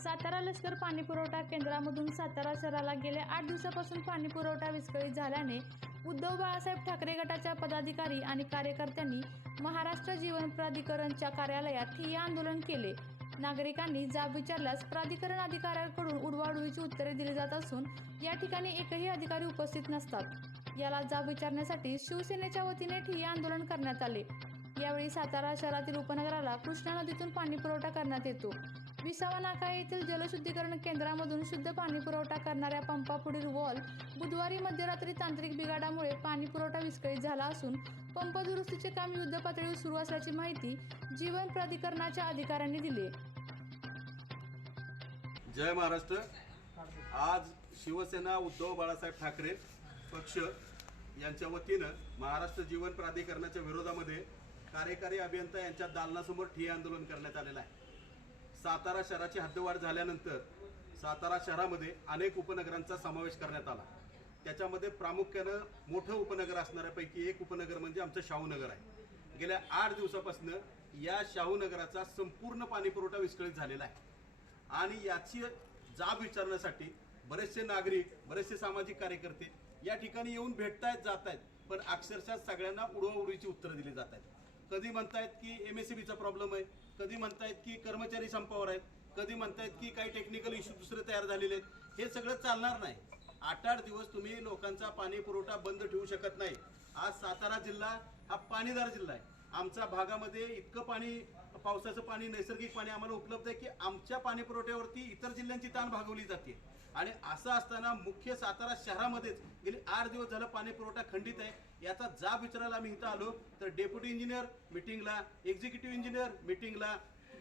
सातारा लष्कर पाणी पुरवठा केंद्रामधून सातारा शहराला गेल्या आठ दिवसापासून पाणी पुरवठा विस्कळीत झाल्याने उद्धव बाळासाहेब ठाकरे गटाच्या पदाधिकारी आणि कार्यकर्त्यांनी महाराष्ट्र जीवन प्राधिकरणच्या कार्यालयात ठिय्या आंदोलन केले. नागरिकांनी जाब विचारल्यास प्राधिकरण अधिकाऱ्यांकडून उडवाउडवीची उत्तरे दिली जात असून या ठिकाणी एकही अधिकारी उपस्थित नसतात. याला जाब विचारण्यासाठी शिवसेनेच्या वतीने ठिय्या आंदोलन करण्यात आले. यावेळी सातारा शहरातील उपनगराला कृष्णा नदीतून पाणी पुरवठा करण्यात येतो. विसावा नाका येथील जलशुद्धीकरण केंद्रामधून शुद्ध पाणी पुरवठा करणाऱ्या पंपापुढील वॉल बुधवारी मध्यरात्री तांत्रिक बिघाडामुळे पाणी पुरवठा विस्कळीत झाला असून पंप दुरुस्तीचे काम युद्ध पातळीवर सुरू असल्याची माहिती जीवन प्राधिकरणाच्या अधिकाऱ्यांनी दिली जय महाराष्ट्र. आज शिवसेना उद्धव बाळासाहेब ठाकरे पक्ष यांच्या वतीनं महाराष्ट्र जीवन प्राधिकरणाच्या विरोधामध्ये कार्यकारी अभियंता यांच्या दालनासमोर ठिय्या आंदोलन करण्यात आलेलं आहे. सातारा शहराची हद्दवाढ झाल्यानंतर सातारा शहरामध्ये अनेक उपनगरांचा समावेश करण्यात आला. त्याच्यामध्ये प्रामुख्यानं मोठं उपनगर असणाऱ्यापैकी एक उपनगर म्हणजे आमचं शाहूनगर आहे. गेल्या आठ दिवसापासून या शाहूनगराचा संपूर्ण पाणीपुरवठा विस्कळीत झालेला आहे. आणि याची जाब विचारण्यासाठी बरेचसे नागरिक बरेचसे सामाजिक कार्यकर्ते या ठिकाणी येऊन भेटतायत जात आहेत पण अक्षरशः सगळ्यांना उडवाउडवीची उत्तरं दिली जात आहेत कधी म्हणतायत की एम एस सी बीचा प्रॉब्लेम आहे कधी म्हणतायत की कर्मचारी संपावर आहेत कधी म्हणतायत की काही टेक्निकल इश्यू दुसरे तयार झालेले आहेत हे सगळं चालणार नाही. आठ आठ दिवस तुम्ही लोकांचा पाणी पुरवठा बंद ठेवू शकत नाही. आज सातारा जिल्हा हा पाणीदार जिल्हा आहे. आमच्या भागामध्ये इतकं पाणी पावसाचं पाणी नैसर्गिक पाणी आम्हाला उपलब्ध आहे की आमच्या पाणी पुरवठ्यावरती इतर जिल्ह्यांची ताण भागवली जाते. आणि असं असताना मुख्य सातारा शहरामध्येच गेले आठ दिवस झालं पाणी पुरवठा खंडित आहे. याचा जाब विचारायला आम्ही इथं आलो. तर डेप्युटी इंजिनियर मिटिंगला एक्झिक्युटिव्ह इंजिनियर मिटिंगला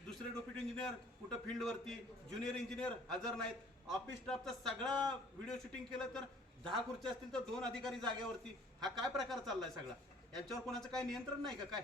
दुसरे डेप्युटी इंजिनियर कुठं फील्डवरती ज्युनियर इंजिनियर हजर नाहीत. ऑफिस स्टाफचा सगळा व्हिडिओ शूटिंग केलं तर दहा खुर्च्या असतील तर दोन अधिकारी जागेवरती. हा काय प्रकार चाललाय सगळा? यांच्यावर कोणाचं काय नियंत्रण नाही का काय?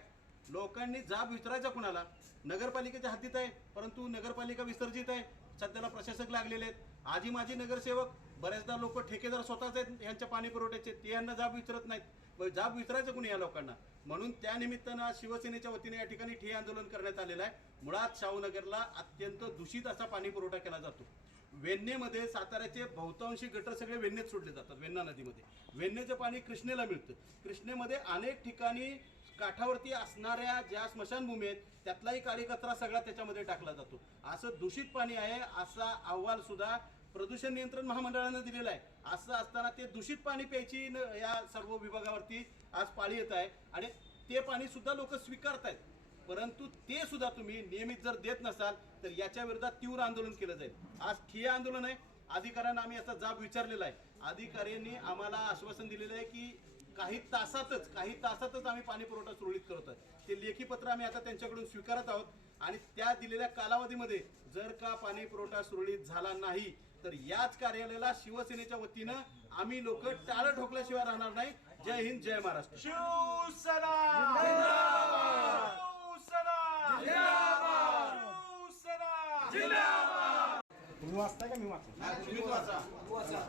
लोकांनी जाब विचारायचा कुणाला? नगरपालिकेच्या हद्दीत आहे परंतु नगरपालिका विसर्जित आहे. सध्याला प्रशासक लागलेले आहेत. आजी माजी नगरसेवक बऱ्याचदा लोक ठेकेदार स्वतःच आहेत यांच्या पाणी पुरवठ्याचे ते यांना जाब विचारत नाहीत. जाब विचारायचं कुणी या लोकांना? म्हणून त्या निमित्तानं आज शिवसेनेच्या वतीने या ठिकाणी ठे आंदोलन करण्यात आलेलं आहे. मुळात शाहूनगरला अत्यंत दूषित असा पाणी पुरवठा केला जातो. वेण्णेमध्ये साताऱ्याचे बहुतांशी गटर सगळे वेन्नेत सोडले जातात वेन्ना नदीमध्ये. वेण्णेचं पाणी कृष्णेला मिळतं. कृष्णेमध्ये अनेक ठिकाणी काठावरती असणाऱ्या ज्या स्मशानभूमी आहेत त्यातलाही काळी कचरा सगळा त्याच्यामध्ये टाकला जातो. असं दूषित पाणी आहे असा अहवाल सुद्धा प्रदूषण नियंत्रण महामंडळानं दिलेला आहे. असं असताना ते दूषित पाणी प्यायची न- या सर्व विभागावरती आज पाळी येत आहे आणि ते पाणी सुद्धा लोक स्वीकारत आहेत परंतु ते सुद्धा तुम्ही नियमित जर देत नसाल तर याच्या विरोधात तीव्र आंदोलन केलं जाईल. आज ठिय्या आंदोलन आहे. अधिकाऱ्यांना आम्ही याचा जाब विचारलेला आहे. अधिकाऱ्यांनी आम्हाला आश्वासन दिलेलं आहे की काही तासातच काही तासातच आम्ही पाणी पुरवठा सुरळीत करत आहे ते लेखी पत्र आम्ही आता त्यांच्याकडून स्वीकारत आहोत. आणि त्या दिलेल्या कालावधीमध्ये जर का पाणी पुरवठा सुरळीत झाला नाही तर याच कार्यालयाला शिवसेनेच्या वतीनं आम्ही लोक टाळं ठोकल्याशिवाय राहणार नाही. जय हिंद जय महाराष्ट्र. शिवसेना! शिवसेना! शिवसेना! तुम्ही वाचताय का मी वाचा.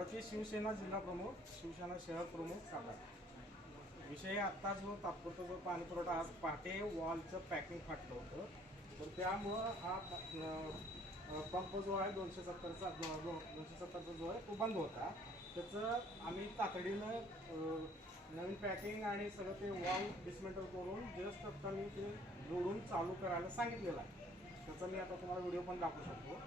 प्रति शिवसेना जिल्हा प्रमुख शिवसेना शहर प्रमुख सातारा विषय आत्ता जो तात्पुरता जो पाणी पुरवठा आज पहाटे वॉलचं पॅकिंग फाटलं होतं. तर त्यामुळं हा पंप जो आहे दोनशे सत्तरचा दोनशे सत्तरचा जो आहे तो बंद होता. त्याचं आम्ही तातडीनं नवीन पॅकिंग आणि सगळं ते वॉल डिसमेंटल करून जस्ट आत्ता मी ते जोडून चालू करायला सांगितलेलं आहे. त्याचा मी आता तुम्हाला व्हिडिओ पण दाखवू शकतो.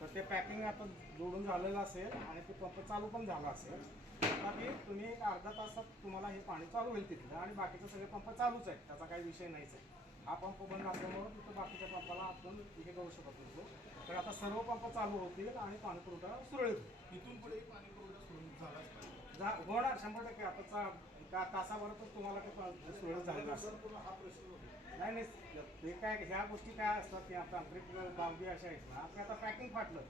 तर ते पॅकिंग आता जोडून झालेलं असेल आणि ते पंप चालू पण झाला असेल. तथापि तुम्ही एक अर्धा तासात तुम्हाला हे पाणी चालू होईल तिथलं आणि बाकीचे सगळे पंप चालूच आहेत. त्याचा काही विषय नाहीच आहे. हा पंप बंद असल्यामुळं तिथं बाकीच्या पंपाला आपण हे करू शकत नसतो तर आता सर्व पंप चालू होतील आणि पाणी पुरवठा सुरळीत होईल. इथून पुढे पाणी पुरवठा सुरू झालाच पाहिजे. जा होणार शंभर टक्के. आता का तासाभरातच तुम्हाला ते सुरळीत झालेलं असेल हा प्रश्न. नाही नाही. ते काय ह्या गोष्टी काय असतात की आता तांत्रिक बाबी अशा आहेत. ना की आता पॅकिंग फाटलं.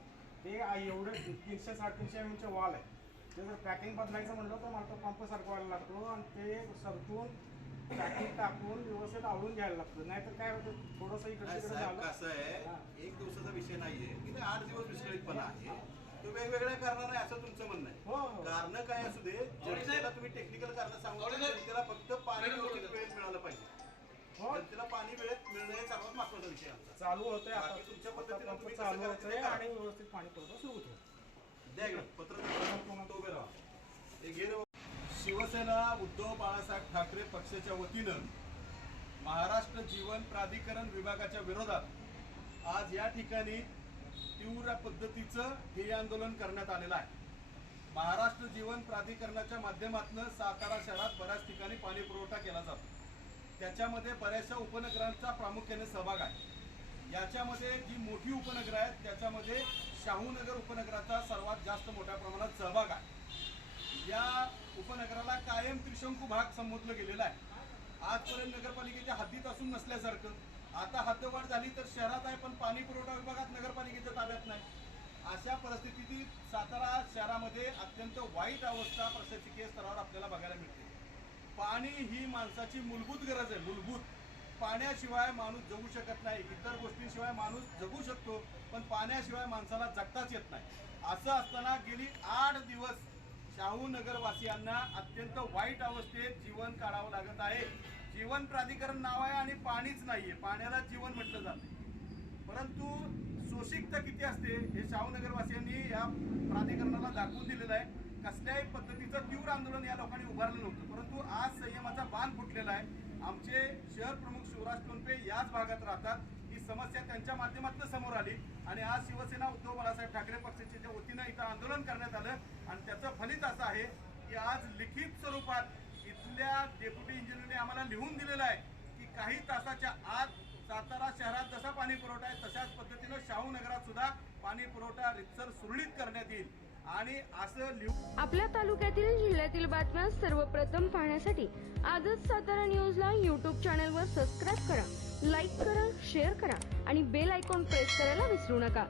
ते एवढे तीनशे साडेतीनशे एम चे वॉल आहे ते जर पॅकिंग बदलायचं म्हणलं तर मला तो पंप सरकवायला लागतो आणि ते सरकून पॅकिंग टाकून व्यवस्थित आवडून घ्यायला लागतं. नाहीतर काय होतं? थोडंसं इकडे तिकडे झालं. कसं. आहे? एक दिवसाचा विषय नाहीये. की आठ दिवस विस्कळीतपणा आहे. तो वेगवेगळ्या कारणाने असं तुमचं म्हणणं हो, आहे हो. कारण काय असू दे जनतेला तुम्ही टेक्निकल कारण सांगू जनतेला फक्त पाणी व्यवस्थित वेळेत मिळालं पाहिजे हो. जनतेला पाणी वेळेत मिळणं हे सर्वात महत्त्वाचा विषय आमचा चालू होतंय आता बाकी तुमच्या पद्धतीनं तुम्ही चालू कसं करायचं होतंय ते करा. आणि व्यवस्थित पाणी पुरवठा सुरू होतो द्या इकडं, पत्र द्या. तो उभे राहा. हे घे रे. शिवसेना उद्धव बाळासाहेब ठाकरे पक्षाच्या वतीनं महाराष्ट्र जीवन प्राधिकरण विभागाच्या विरोधात आज या ठिकाणी तीव्र पद्धतीचं हे आंदोलन करण्यात आलेलं आहे. महाराष्ट्र जीवन प्राधिकरणाच्या माध्यमातून सातारा शहरात बऱ्याच ठिकाणी पाणी पुरवठा केला जातो. त्याच्यामध्ये बऱ्याचशा उपनगरांचा प्रामुख्याने सहभाग आहे. याच्यामध्ये जी मोठी उपनगरं आहेत त्याच्यामध्ये शाहूनगर उपनगराचा सर्वात जास्त मोठ्या प्रमाणात सहभाग आहे. या उपनगराला कायम त्रिशंकू भाग संबोधलं गेलेला आहे. आजपर्यंत नगरपालिकेच्या हद्दीत असून नसल्यासारखं. आता हद्दवाढ झाली तर शहरात आहे पण पाणी पुरवठा विभागात नगरपालिकेच्या ताब्यात नाही. अशा परिस्थितीत सातारा शहरामध्ये अत्यंत वाईट अवस्था प्रशासकीय स्तरावर आपल्याला बघायला मिळते. पाणी ही माणसाची मूलभूत गरज आहे मूलभूत. पाण्याशिवाय माणूस जगू शकत नाही. इतर गोष्टींशिवाय माणूस जगू शकतो पण पाण्याशिवाय माणसाला जगताच येत नाही. असं असताना गेली आठ दिवस शाहू नगरवासियांना अत्यंत वाईट अवस्थेत जीवन काढावं लागत आहे. जीवन प्राधिकरण नाव आहे आणि पाणीच नाहीये. पाण्याला जीवन म्हटलं जाते. परंतु शोषिकता किती असते हे शाहूनगरवासियांनी या प्राधिकरणाला दाखवून दिलेलं आहे. कसल्याही पद्धतीचं तीव्र आंदोलन या लोकांनी उभारलं नव्हतं. परंतु आज संयमाचा बांध फुटलेला आहे. आमचे शहर प्रमुख शिवराज टोनपे याच भागात राहतात. ही समस्या त्यांच्या माध्यमातून समोर आली आणि आज शिवसेना उद्धव बाळासाहेब ठाकरे पक्षाच्या वतीनं इथं आंदोलन करण्यात आलं. आणि त्याचं फलित असं आहे की आज लिखित स्वरूपात इथल्या डेप्युटी इंजिनिअरने आम्हाला लिहून दिलेलं आहे की काही तासाच्या आत सातारा शहरात जसा पाणी पुरवठा आहे तशाच पद्धतीनं शाहू नगरात सुद्धा पाणी पुरवठा रितसर सुरळीत करण्यात येईल. आणि असं लिहून आपल्या तालुक्यातील जिल्ह्यातील बातम्या सर्वप्रथम पाहण्यासाठी आजच सातारा न्यूजला यूट्यूब चॅनलवर सबस्क्राईब करा लाईक करा शेअर करा आणि बेल आयकॉन प्रेस करायला विसरू नका.